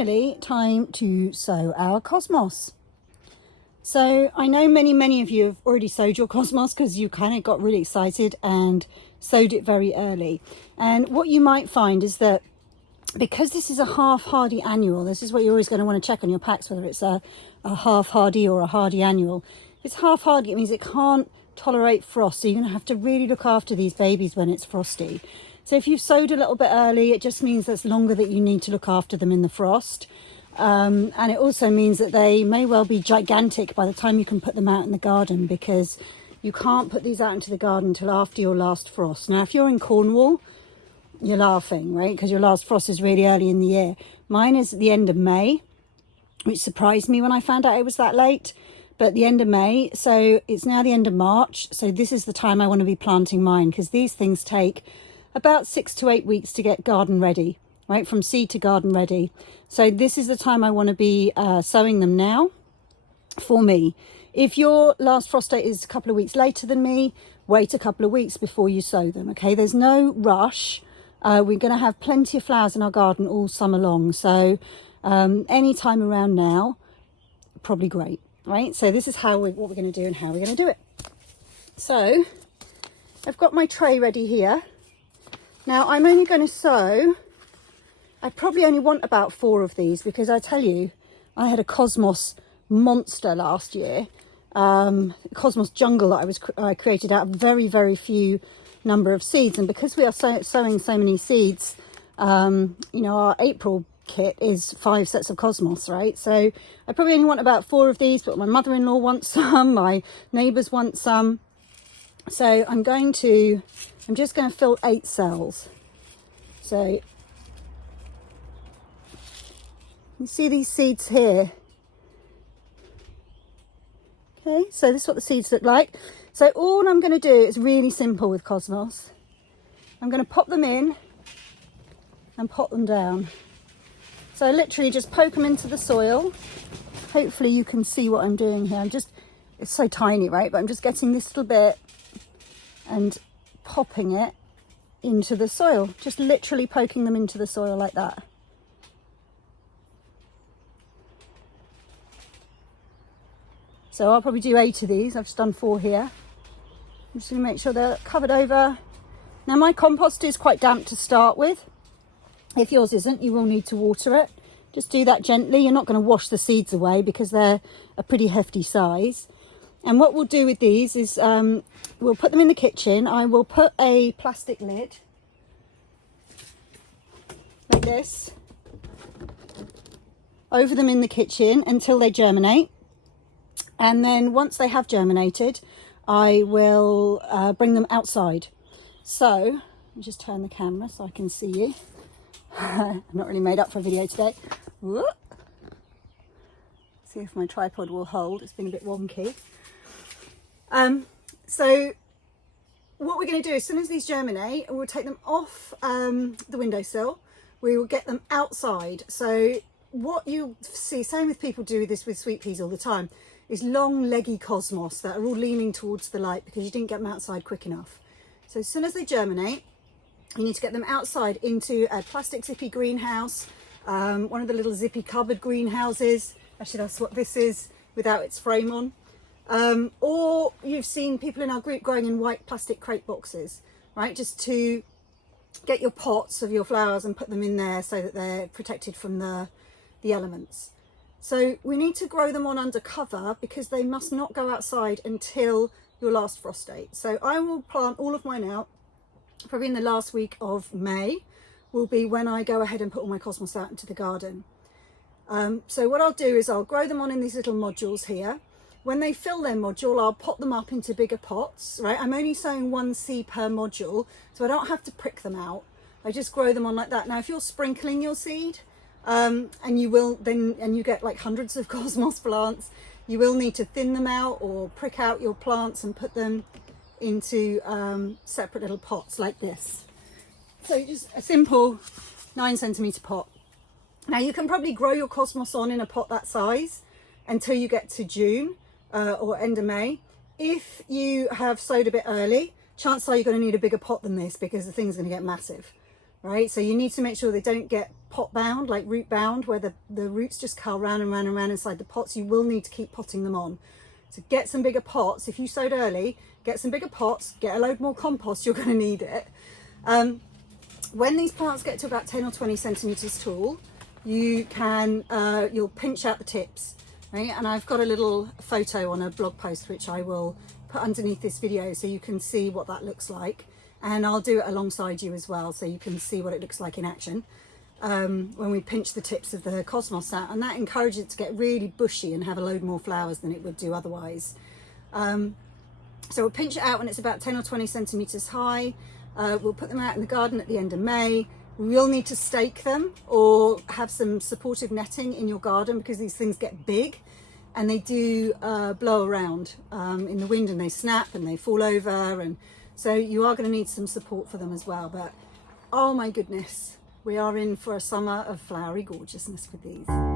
finally time to sow our cosmos. So I know many of you have already sowed your cosmos because you kind of got really excited and sowed it very early. And what you might find is that because this is a half hardy annual, this is what you're always going to want to check on your packs, whether it's a half hardy or a hardy annual. If it's half hardy, it means it can't tolerate frost, so you're going to have to really look after these babies when it's frosty. So if you've sowed a little bit early, it just means that's longer that you need to look after them in the frost. And it also means that they may well be gigantic by the time you can put them out in the garden, because you can't put these out into the garden until after your last frost. Now, if you're in Cornwall, you're laughing, right? Because your last frost is really early in the year. Mine is at the end of May, which surprised me when I found out it was that late. But the end of May, so it's now the end of March. So this is the time I want to be planting mine, because these things take about 6 to 8 weeks to get garden ready, right? From seed to garden ready. So this is the time I want to be sowing them now for me. If your last frost date is a couple of weeks later than me, wait a couple of weeks before you sow them, okay? There's no rush. We're going to have plenty of flowers in our garden all summer long. So any time around now, probably great. Right, so this is what we're going to do and how we're going to do it. So I've got my tray ready here. Now I'm only going to sow, I probably only want about 4 of these, because I tell you, I had a cosmos monster last year, cosmos jungle that I created out of very few number of seeds. And because we are sowing so many seeds, you know, our April kit is 5 sets of cosmos, right? So I probably only want about 4 of these, but my mother-in-law wants some, my neighbors want some. So I'm just going to fill 8 cells. So you see these seeds here. Okay, so this is what the seeds look like. So all I'm going to do is really simple with cosmos. I'm going to pop them in and pop them down. So I literally just poke them into the soil. Hopefully you can see what I'm doing here. It's so tiny, right? But I'm just getting this little bit and popping it into the soil. Just literally poking them into the soil like that. So I'll probably do 8 of these. I've just done 4 here. I'm just going to make sure they're covered over. Now my compost is quite damp to start with. If yours isn't, you will need to water it. Just do that gently. You're not going to wash the seeds away because they're a pretty hefty size. And what we'll do with these is we'll put them in the kitchen. I will put a plastic lid like this over them in the kitchen until they germinate. And then once they have germinated, I will bring them outside. So I'll just turn the camera so I can see you. I'm not really made up for a video today. Whoop. See if my tripod will hold. It's been a bit wonky. So what we're going to do, as soon as these germinate, we'll take them off the windowsill. We will get them outside. So what you see, same with people do this with sweet peas all the time, is long leggy cosmos that are all leaning towards the light because you didn't get them outside quick enough. So as soon as they germinate, you need to get them outside into a plastic zippy greenhouse, one of the little zippy cupboard greenhouses. Actually, that's what this is without its frame on. Or you've seen people in our group growing in white plastic crate boxes, right? Just to get your pots of your flowers and put them in there so that they're protected from the elements. So we need to grow them on under cover because they must not go outside until your last frost date. So I will plant all of mine out. Probably in the last week of May will be when I go ahead and put all my cosmos out into the garden. So what I'll do is I'll grow them on in these little modules here. When they fill their module, I'll pot them up into bigger pots, right? I'm only sowing 1 seed per module, so I don't have to prick them out. I just grow them on like that. Now, if you're sprinkling your seed, and you get like hundreds of cosmos plants, you will need to thin them out or prick out your plants and put them into separate little pots like this. So just a simple 9 centimetre pot. Now you can probably grow your cosmos on in a pot that size until you get to June or end of May. If you have sowed a bit early, chances are you're going to need a bigger pot than this because the thing's going to get massive. right? So you need to make sure they don't get pot bound, like root bound, where the roots just curl round and round and round inside the pots. You will need to keep potting them on. So get some bigger pots. If you sowed early, get some bigger pots, get a load more compost, you're going to need it. When these plants get to about 10 or 20 centimeters tall, you can, you'll pinch out the tips, right? And I've got a little photo on a blog post, which I will put underneath this video so you can see what that looks like. And I'll do it alongside you as well, so you can see what it looks like in action. When we pinch the tips of the cosmos out, and that encourages it to get really bushy and have a load more flowers than it would do otherwise. So we'll pinch it out when it's about 10 or 20 centimeters high. We'll put them out in the garden at the end of May. We will need to stake them or have some supportive netting in your garden, because these things get big and they do blow around in the wind, and they snap and they fall over, and so you are going to need some support for them as well. But oh my goodness, we are in for a summer of flowery gorgeousness with these.